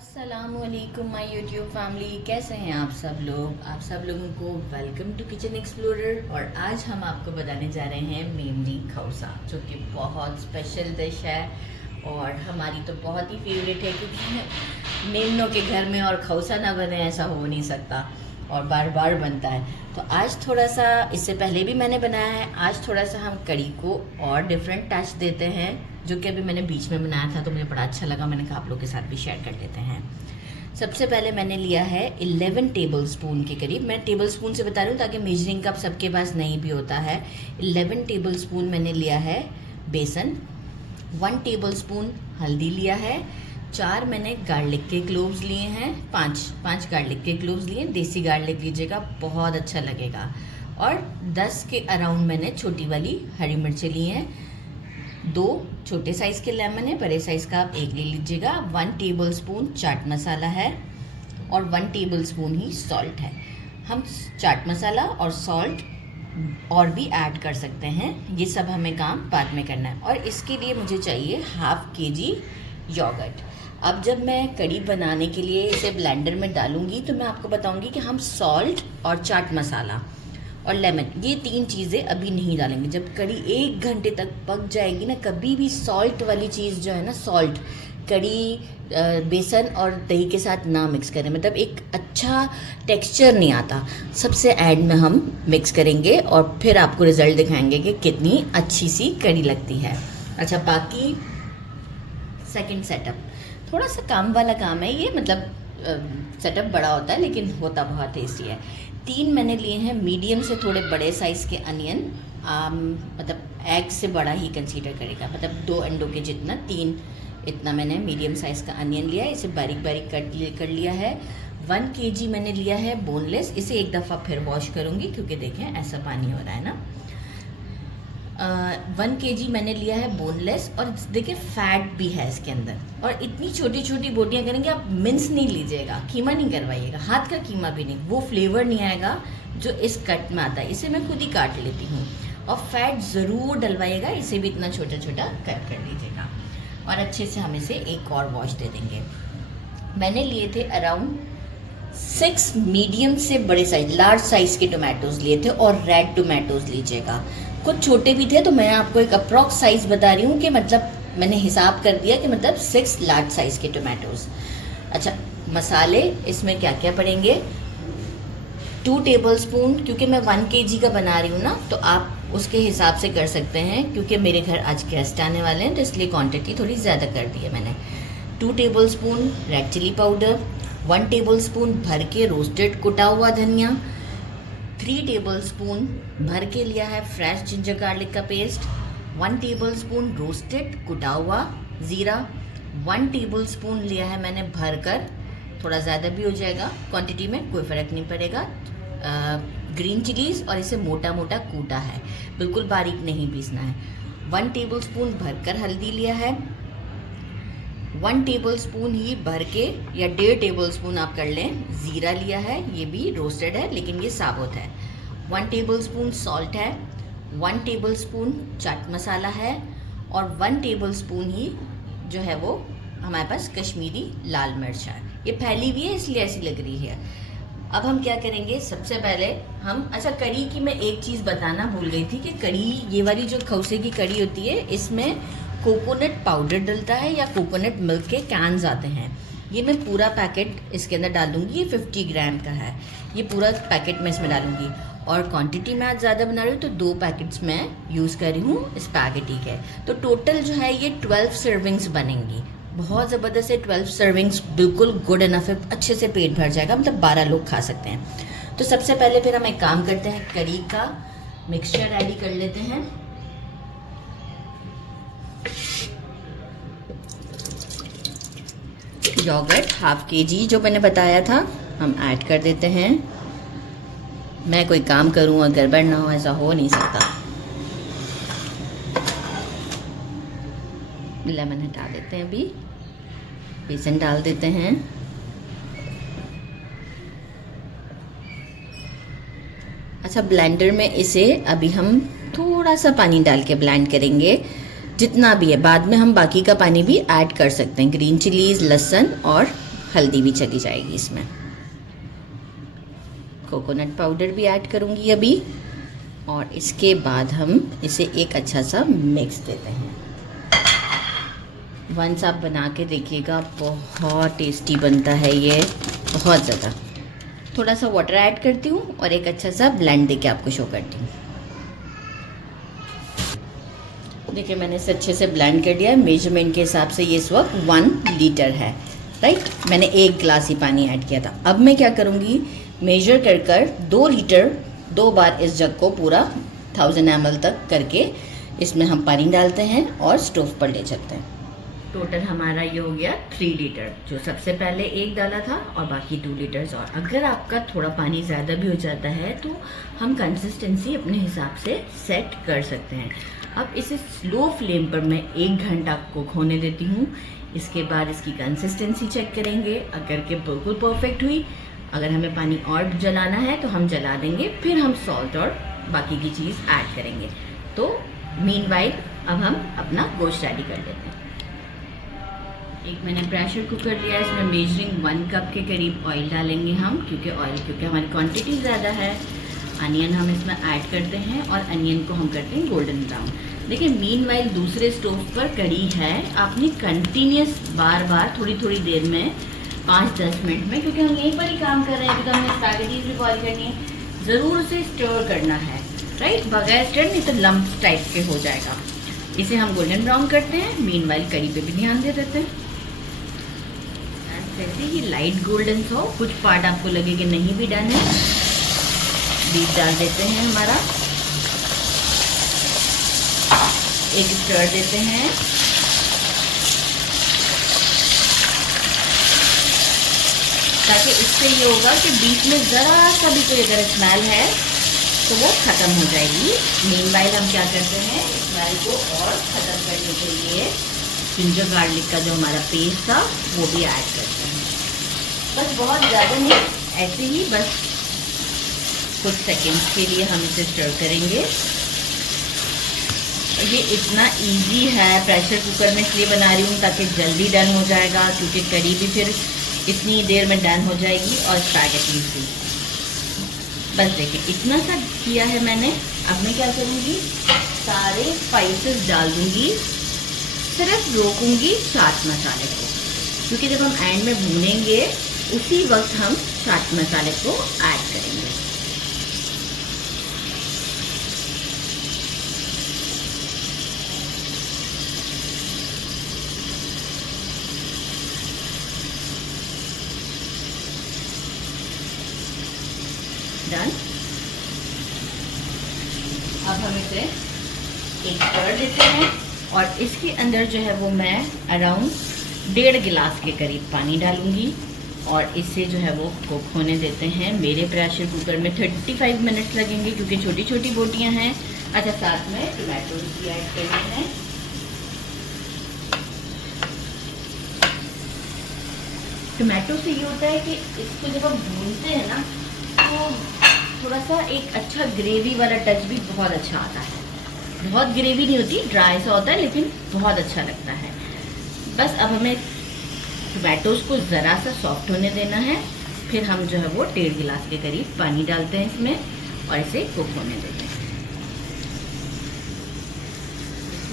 अस्सलाम वालेकुम my YouTube family, कैसे हैं आप सब लोग। आप सब लोगों को वेलकम टू किचन एक्सप्लोरर। और आज हम आपको बताने जा रहे हैं मेमनी खौसा, जो कि बहुत स्पेशल डिश है और हमारी तो बहुत ही फेवरेट है, क्योंकि मेमनों के घर में और खौसा ना बने ऐसा हो नहीं सकता और बार बार बनता है। तो आज थोड़ा सा, इससे पहले भी मैंने बनाया है, आज थोड़ा सा हम कड़ी को और डिफरेंट टच देते हैं, जो कि अभी मैंने बीच में बनाया था तो मुझे बड़ा अच्छा लगा, मैंने कहा आप लोग के साथ भी शेयर कर लेते हैं। सबसे पहले मैंने लिया है 11 टेबल स्पून के करीब, मैं टेबल स्पून से बता रही हूँ ताकि मेजरिंग कप सबके पास नहीं भी होता है। 11 टेबल स्पून मैंने लिया है बेसन, 1 टेबल स्पून हल्दी लिया है, 4 मैंने गार्लिक के क्लोव्स लिए हैं, 5 गार्लिक के क्लोव्स लिए, देसी गार्लिक लीजिएगा बहुत अच्छा लगेगा। और 10 के अराउंड मैंने छोटी वाली हरी मिर्चें ली हैं, 2 छोटे साइज़ के लेमन है, बड़े साइज़ का आप 1 ले लीजिएगा, 1 टेबल स्पून चाट मसाला है और 1 टेबल स्पून ही सॉल्ट है। हम चाट मसाला और सॉल्ट और भी ऐड कर सकते हैं, ये सब हमें काम बाद में करना है। और इसके लिए मुझे चाहिए ½ kg योगर्ट। अब जब मैं कड़ी बनाने के लिए इसे ब्लेंडर में डालूंगी तो मैं आपको बताऊंगी कि हम सॉल्ट और चाट मसाला और लेमन, ये 3 चीज़ें अभी नहीं डालेंगे। जब कड़ी 1 घंटे तक पक जाएगी ना, कभी भी सॉल्ट वाली चीज़ जो है ना, सॉल्ट कड़ी बेसन और दही के साथ ना मिक्स करें, मतलब एक अच्छा टेक्सचर नहीं आता। सबसे एंड में हम मिक्स करेंगे और फिर आपको रिज़ल्ट दिखाएंगे कि कितनी अच्छी सी कड़ी लगती है। अच्छा, बाकी सेकंड सेटअप थोड़ा सा काम वाला काम है ये, मतलब सेटअप बड़ा होता है लेकिन होता बहुत टेस्टी है। 3 मैंने लिए हैं मीडियम से थोड़े बड़े साइज़ के अनियन, मतलब एग से बड़ा ही कंसीडर करेगा, मतलब 2 अंडों के जितना, 3 इतना मैंने मीडियम साइज़ का अनियन लिया है, इसे बारीक बारीक कट कर लिया है। 1 kg मैंने लिया है बोनलेस, इसे एक दफ़ा फिर वॉश करूँगी क्योंकि देखें ऐसा पानी हो रहा है ना। 1 kg मैंने लिया है बोनलेस, और देखिए फैट भी है इसके अंदर। और इतनी छोटी छोटी बोटियाँ करेंगे, आप मिन्स नहीं लीजिएगा, कीमा नहीं करवाइएगा, हाथ का कीमा भी नहीं, वो फ्लेवर नहीं आएगा जो इस कट में आता है। इसे मैं खुद ही काट लेती हूँ। और फैट ज़रूर डलवाइएगा, इसे भी इतना छोटा छोटा कट कर लीजिएगा। और अच्छे से हम इसे एक और वॉश दे देंगे। मैंने लिए थे अराउंड 6 मीडियम से बड़े साइज, लार्ज साइज़ के टोमेटोज़ लिए थे, और रेड टोमेटोज़ लीजिएगा। कुछ छोटे भी थे तो मैं आपको एक अप्रॉक्स साइज़ बता रही हूँ कि मतलब मैंने हिसाब कर दिया कि मतलब 6 लार्ज साइज़ के टोमेटोज़। अच्छा, मसाले इसमें क्या क्या पड़ेंगे। 2 टेबल स्पून, क्योंकि मैं 1 kg का बना रही हूँ ना, तो आप उसके हिसाब से कर सकते हैं, क्योंकि मेरे घर आज गेस्ट आने वाले हैं तो इसलिए क्वांटिटी थोड़ी ज़्यादा कर दी है मैंने। 2 tablespoon red chilli powder, 1 tablespoon भर के रोस्टेड कुटा हुआ धनिया, 3 टेबल स्पून भर के लिया है फ्रेश जिंजर गार्लिक का पेस्ट, 1 टेबल स्पून रोस्टेड कुटा हुआ ज़ीरा, 1 टेबल स्पून लिया है मैंने भर कर, थोड़ा ज़्यादा भी हो जाएगा क्वांटिटी में, कोई फ़र्क नहीं पड़ेगा, ग्रीन चिलीज़, और इसे मोटा मोटा कूटा है, बिल्कुल बारीक नहीं पीसना है। 1 टेबल स्पून भरकर हल्दी लिया है, 1 टेबल स्पून ही भर के या 1.5 टेबल स्पून आप कर लें ज़ीरा लिया है, ये भी रोस्टेड है लेकिन ये साबुत है। 1 टेबल स्पून सॉल्ट है, 1 टेबल स्पून चाट मसाला है, और 1 टेबल स्पून ही जो है वो हमारे पास कश्मीरी लाल मिर्च है। ये फैली हुई है इसलिए ऐसी लग रही है। अब हम क्या करेंगे, सबसे पहले हम, अच्छा कड़ी की मैं एक चीज़ बताना भूल गई थी कि कड़ी, ये वाली जो खौसे की कड़ी होती है, इसमें कोकोनट पाउडर डलता है या कोकोनट मिल्क के कैन्स आते हैं। ये मैं पूरा पैकेट इसके अंदर डाल दूँगी, ये 50 ग्राम का है, ये पूरा पैकेट मैं इसमें डालूँगी। और क्वांटिटी मैं आज ज़्यादा बना रही हूँ तो 2 पैकेट्स मैं यूज़ कर रही हूँ स्पैगेटी के। तो टोटल जो है ये 12 सर्विंग्स बनेंगी, बहुत ज़बरदस्त है। 12 सर्विंग्स बिल्कुल गुड इनफ है, अच्छे से पेट भर जाएगा, मतलब 12 लोग खा सकते हैं। तो सबसे पहले फिर हम एक काम करते हैं, कड़ी का मिक्सचर रेडी कर लेते हैं। योगर्ट ½ kg जो मैंने बताया था हम ऐड कर देते हैं। मैं कोई काम करूं और गड़बड़ ना हो, ऐसा हो नहीं सकता। लेमन हटा देते हैं, अभी बेसन डाल देते हैं। अच्छा, ब्लेंडर में इसे अभी हम थोड़ा सा पानी डाल के ब्लेंड करेंगे, जितना भी है, बाद में हम बाकी का पानी भी ऐड कर सकते हैं। ग्रीन चिलीज़, लहसुन और हल्दी भी चली जाएगी इसमें। कोकोनट पाउडर भी ऐड करूँगी अभी, और इसके बाद हम इसे एक अच्छा सा मिक्स देते हैं। वंस आप बना के देखिएगा, बहुत टेस्टी बनता है ये, बहुत ज़्यादा। थोड़ा सा वाटर ऐड करती हूँ और एक अच्छा सा ब्लेंड देके आपको शो करती हूँ। देखिए मैंने इसे अच्छे से ब्लेंड कर दिया है। मेजरमेंट के हिसाब से ये इस वक्त 1 लीटर है, राइट। मैंने 1 गिलास ही पानी ऐड किया था। अब मैं क्या करूँगी, मेजर कर 2 लीटर 2 बार इस जग को पूरा 1000 ml तक करके इसमें हम पानी डालते हैं और स्टोव पर ले चलते हैं। टोटल हमारा ये हो गया 3 लीटर, जो सबसे पहले 1 डाला था और बाकी 2 लीटर्स। और अगर आपका थोड़ा पानी ज़्यादा भी हो जाता है तो हम कंसिस्टेंसी अपने हिसाब से सेट कर सकते हैं। अब इसे स्लो फ्लेम पर मैं 1 घंटा कुक होने देती हूँ। इसके बाद इसकी कंसिस्टेंसी चेक करेंगे, अगर के बिल्कुल परफेक्ट हुई, अगर हमें पानी और जलाना है तो हम जला देंगे, फिर हम सॉल्ट और बाकी की चीज़ ऐड करेंगे। तो मीनवाइल अब हम अपना गोश्त रेडी कर लेते हैं। एक मैंने प्रेशर कुकर लिया है, इसमें मेजरिंग 1 कप के करीब ऑयल डालेंगे हम, क्योंकि हमारी क्वांटिटी ज़्यादा है। अनियन हम इसमें ऐड करते हैं और अनियन को हम करते हैं गोल्डन ब्राउन। देखिए मीनवाइल दूसरे स्टोव पर कढ़ी है, आपने कंटिन्यूस बार बार थोड़ी देर में 5-10 मिनट में, क्योंकि हम यहीं पर ही काम कर रहे हैं, क्योंकि हमें स्पैगेटीज भी बॉईल करनी है, ज़रूर उसे स्टर करना है, राइट। बगैर स्टर नहीं तो लम्प टाइप के हो जाएगा। इसे हम गोल्डन ब्राउन करते हैं, मीनवाइल कढ़ी पे भी ध्यान दे देते हैं। जैसे ही लाइट गोल्डन हो, कुछ पार्ट आपको लगे कि नहीं भी डन है, बीज डाल देते हैं हमारा, एक स्टर देते हैं, ताकि इससे ये होगा कि बीच में ज़रा सा भी कोई अगर स्मेल है तो वो ख़त्म हो जाएगी। मीनवाइल हम क्या करते हैं, स्मेल को और ख़त्म करने के लिए जिंजर गार्लिक का जो हमारा पेस्ट था वो भी ऐड करते हैं। बस बहुत ज़्यादा नहीं, ऐसे ही बस कुछ सेकंड्स के लिए हम इसे स्टर करेंगे। ये इतना इजी है, प्रेशर कुकर में इसलिए बना रही हूँ ताकि जल्दी डन हो जाएगा, क्योंकि कढ़ी भी फिर इतनी देर में डन हो जाएगी और स्पैगेटीज भी। बस देखिए इतना सा किया है मैंने। अब मैं क्या करूँगी, सारे स्पाइसेस डाल दूँगी, सिर्फ रोकूँगी चाट मसाले को, क्योंकि जब हम एंड में भूनेंगे उसी वक्त हम चाट मसाले को ऐड करेंगे। डन। अब हम इसे एक स्टर देते हैं और इसके अंदर जो है वो मैं अराउंड 1.5 गिलास के करीब पानी डालूंगी और इसे जो है वो कुक होने देते हैं। मेरे प्रेशर कुकर में 35 मिनट्स लगेंगे, क्योंकि छोटी छोटी बोटियां हैं। अच्छा, साथ में टमाटो भी ऐड करने हैं। टमाटो से ये होता है कि इसको जब हम भूनते हैं ना तो थोड़ा सा एक अच्छा ग्रेवी वाला टच भी बहुत अच्छा आता है। बहुत ग्रेवी नहीं होती, ड्राई सा होता है, लेकिन बहुत अच्छा लगता है। बस अब हमें टमाटोज़ को ज़रा सा सॉफ्ट होने देना है, फिर हम जो है वो 1.5 गिलास के करीब पानी डालते हैं इसमें और इसे कुक होने देते हैं।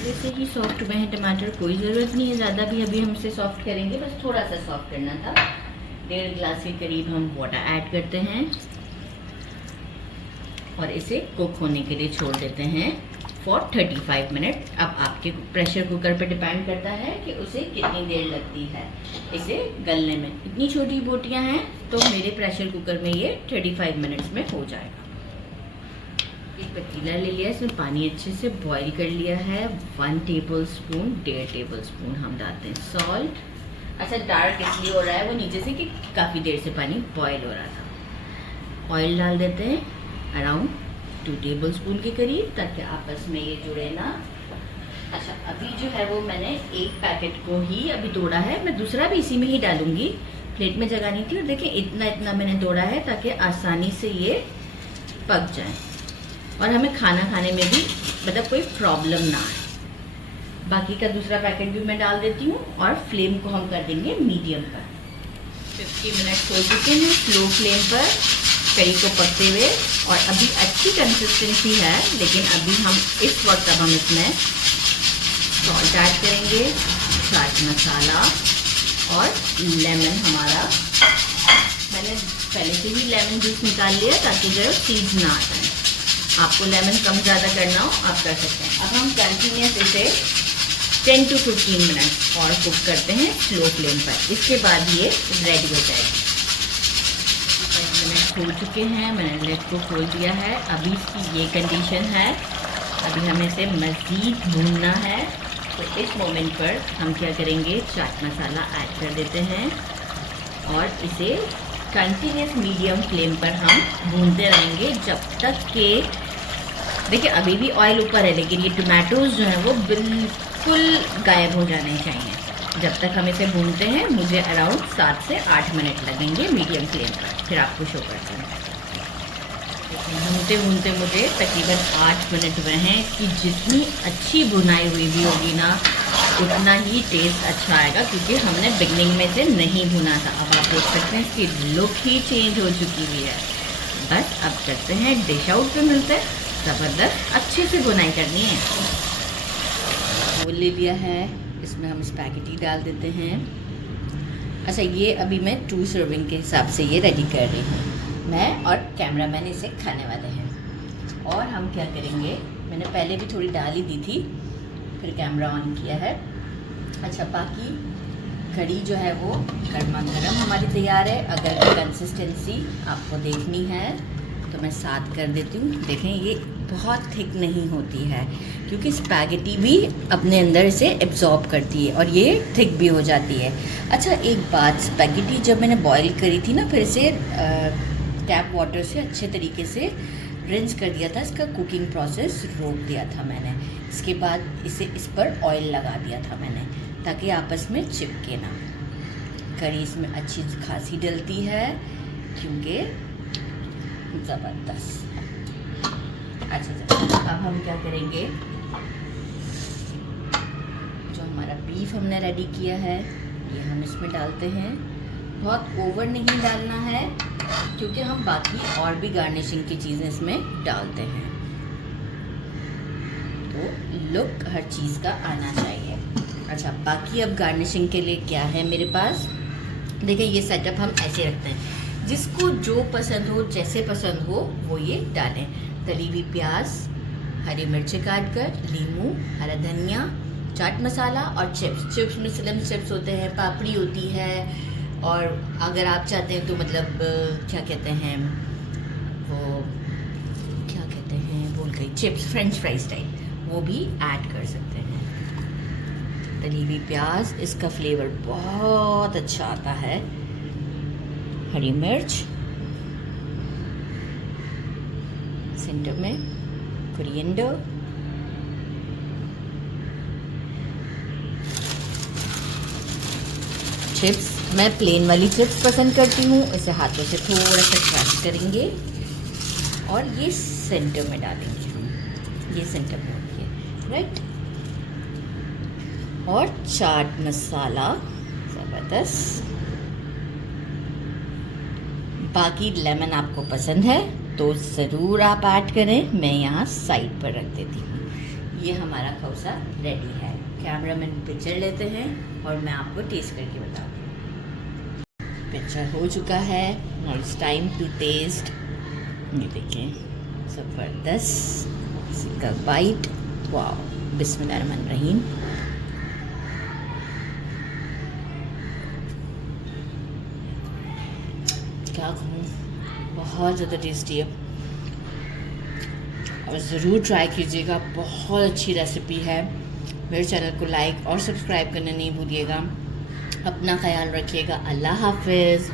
जैसे ही सॉफ्ट हुए हैं टमाटर, कोई ज़रूरत नहीं है ज़्यादा भी अभी हम इसे सॉफ्ट करेंगे, बस थोड़ा सा सॉफ्ट करना था। 1.5 गिलास के करीब हम वाटर ऐड करते हैं और इसे कुक होने के लिए छोड़ देते हैं फॉर 35 मिनट। अब आपके प्रेशर कुकर पे डिपेंड करता है कि उसे कितनी देर लगती है इसे गलने में। इतनी छोटी बोटियां हैं तो मेरे प्रेशर कुकर में ये 35 मिनट्स में हो जाएगा। एक पतीला ले लिया, इसमें पानी अच्छे से बॉईल कर लिया है। 1 टेबलस्पून 1.5 टेबलस्पून हम डालते हैं सॉल्ट। अच्छा, डार्क इसलिए हो रहा है वो नीचे से कि काफ़ी देर से पानी बॉईल हो रहा था। ऑयल डाल देते हैं अराउंड 2 टेबलस्पून के करीब, ताकि आपस में ये जुड़े ना। अच्छा, अभी जो है वो मैंने एक पैकेट को ही अभी तोड़ा है, मैं दूसरा भी इसी में ही डालूंगी, प्लेट में जगह नहीं थी। और देखिए इतना इतना मैंने तोड़ा है ताकि आसानी से ये पक जाए और हमें खाना खाने में भी मतलब कोई प्रॉब्लम ना आए। बाकी का दूसरा पैकेट भी मैं डाल देती हूँ और फ्लेम को हम कर देंगे मीडियम पर। 50 मिनट हो चुके हैं स्लो फ्लेम पर करी को पकते हुए, और अभी अच्छी कंसिस्टेंसी है, लेकिन अभी हम इस वक्त अब हम इसमें सॉल्ट ऐड करेंगे, चाट मसाला और लेमन हमारा, मैंने पहले से ही लेमन जूस निकाल लिया ताकि जो सीड्स ना आ जाए। आपको लेमन कम ज़्यादा करना हो आप कर सकते हैं। अब हम कंटिन्यूस इसे 10 to 15 मिनट और कुक करते हैं स्लो फ्लेम पर। इसके बाद ये रेडी हो जाएगी। 10 मिनट हो चुके हैं, मैंने लिड को खोल दिया है। अभी इसकी ये कंडीशन है, अभी हमें इसे मज़ीद भूनना है। तो इस मोमेंट पर हम क्या करेंगे, चाट मसाला ऐड कर देते हैं और इसे कंटिन्यूस मीडियम फ्लेम पर हम भूनते रहेंगे जब तक कि, देखिए अभी भी ऑयल ऊपर है, लेकिन ये टमाटोज़ जो हैं वो बिल्कुल गायब हो जाने चाहिए। जब तक हम इसे भूनते हैं मुझे अराउंड 7 से 8 मिनट लगेंगे मीडियम फ्लेम पर, फिर आपको शो करते हैं। भूनते भूनते मुझे तकरीबन 8 मिनट हुए हैं। इसकी जितनी अच्छी भुनाई हुई भी होगी ना, उतना ही टेस्ट अच्छा आएगा, क्योंकि हमने बिगनिंग में से नहीं भुना था। अब आप देख सकते हैं इसकी लुक ही चेंज हो चुकी हुई है। बस अब करते हैं डिश आउट पे मिलते हैं। ज़बरदस्त अच्छे से भुनाई करनी है। वो ले लिया है, इसमें हम स्पैगेटी डाल देते हैं। अच्छा, ये अभी मैं 2 सर्विंग के हिसाब से ये रेडी कर रही हूँ। मैं और कैमरामैन इसे खाने वाले हैं। और हम क्या करेंगे, मैंने पहले भी थोड़ी डाल ही दी थी, फिर कैमरा ऑन किया है। अच्छा, बाकी कढ़ी जो है वो गर्मा गर्म हमारी तैयार है। अगर कंसिस्टेंसी आपको देखनी है तो मैं साथ कर देती हूँ। देखें ये बहुत थिक नहीं होती है, क्योंकि स्पैगेटी भी अपने अंदर इसे एब्जॉर्ब करती है और ये थिक भी हो जाती है। अच्छा, एक बात, स्पैगेटी जब मैंने बॉईल करी थी ना, फिर से टैप वाटर से अच्छे तरीके से रिंस कर दिया था, इसका कुकिंग प्रोसेस रोक दिया था मैंने। इसके बाद इस पर ऑयल लगा दिया था मैंने, ताकि आपस में चिपके ना। करी इसमें अच्छी खासी डलती है, क्योंकि ज़बरदस्त। अच्छा, अब हम क्या करेंगे, जो हमारा बीफ हमने रेडी किया है ये हम इसमें डालते हैं। बहुत ओवर नहीं डालना है, क्योंकि हम बाकी और भी गार्निशिंग की चीज़ें इसमें डालते हैं, तो लुक हर चीज़ का आना चाहिए। अच्छा, बाकी अब गार्निशिंग के लिए क्या है मेरे पास, देखिए ये सेटअप हम ऐसे रखते हैं, जिसको जो पसंद हो, जैसे पसंद हो वो ये डालें। तली हुई प्याज, हरी मिर्ची काट कर, नींबू, हरा धनिया, चाट मसाला और चिप्स में स्लिम चिप्स होते हैं, पापड़ी होती है, और अगर आप चाहते हैं तो मतलब क्या कहते हैं वो, क्या कहते हैं भूल गई, चिप्स, फ्रेंच फ्राइज टाइप, वो भी ऐड कर सकते हैं। तली हुई प्याज, इसका फ्लेवर बहुत अच्छा आता है। हरी मिर्च, सेंटर में कोरिएंडर, चिप्स, मैं प्लेन वाली चिप्स पसंद करती हूँ, इसे हाथों से थोड़ा सा क्रश करेंगे और ये सेंटर में डालेंगे हम, ये सेंटर में होती है, राइट। और चाट मसाला ज़बरदस्त। बाकी लेमन आपको पसंद है तो ज़रूर आप ऐड करें, मैं यहाँ साइड पर रख देती हूँ। ये हमारा खौसा रेडी है। कैमरामैन पिक्चर लेते हैं और मैं आपको टेस्ट करके बताऊँ। पिक्चर हो चुका है और इट्स टाइम टू टेस्ट। ये देखें, ज़बरदस्त, इसका बाइट, वाह, बिस्मिल्लाहिर्रहमानिर्रहीम। क्या कहूँ, बहुत ज़्यादा टेस्टी है और ज़रूर ट्राई कीजिएगा। बहुत अच्छी रेसिपी है। मेरे चैनल को लाइक और सब्सक्राइब करना नहीं भूलिएगा। अपना ख्याल रखिएगा। अल्लाह हाफिज़।